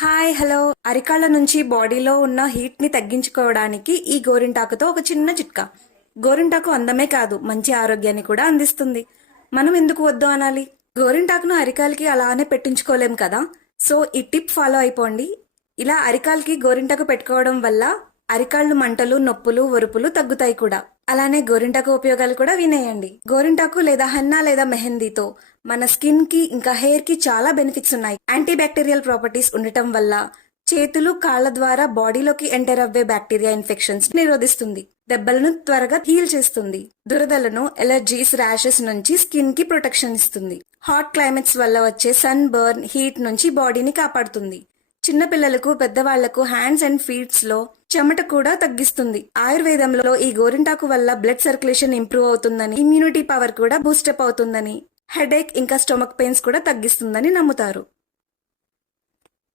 Hi hello. అరికాళ్ళ నుంచి బాడీలో ఉన్న హీట్ ని తగ్గించుకోవడానికి ఈ గోరింటాకుతో ఒక చిన్న చిట్కా. గోరింటాకు అందమే కాదు, మంచి ఆరోగ్యాన్ని కూడా అందిస్తుంది. మనం ఎందుకు వద్దు అనాలి? గోరింటాకును అరికాలకి అలానే పెట్టించుకోలేం కదా. సో ఈ టిప్ ఫాలో అయిపోండి. ఇలా అరికాలకి గోరింటాకు పెట్టుకోవడం వల్ల అరికాళ్ళు మంటలు, నొప్పులు, ఒరుపులు తగ్గుతాయి కూడా. అలానే గోరింటాకు ఉపయోగాలు కూడా వినేయండి. గోరింటాకు లేదా హెన్నా లేదా మెహందీతో మన స్కిన్ కి ఇంకా హెయిర్ కి చాలా బెనిఫిట్స్ ఉన్నాయి. యాంటీ బ్యాక్టీరియల్ ప్రాపర్టీస్ ఉండటం వల్ల చేతులు, కాళ్ల ద్వారా బాడీలోకి ఎంటర్ అవ్వే బ్యాక్టీరియా ఇన్ఫెక్షన్స్ నిరోధిస్తుంది. దెబ్బలను త్వరగా హీల్ చేస్తుంది. దురదలను, ఎలర్జీస్, ర్యాషెస్ నుంచి స్కిన్ కి ప్రొటెక్షన్ ఇస్తుంది. హాట్ క్లైమేట్స్ వల్ల వచ్చే సన్ బర్న్, హీట్ నుంచి బాడీని కాపాడుతుంది. చిన్నపిల్లలకు, పెద్దవాళ్లకు హ్యాండ్స్ అండ్ ఫీట్స్ లో చెమట కూడా తగ్గిస్తుంది. ఆయుర్వేదంలో ఈ గోరింటాకు వల్ల బ్లడ్ సర్క్యులేషన్ ఇంప్రూవ్ అవుతుందని, ఇమ్యూనిటీ పవర్ కూడా బూస్టప్ అవుతుందని, హెడేక్ ఇంకా స్టొమక్ పెయిన్స్ కూడా తగ్గిస్తుందని నమ్ముతారు.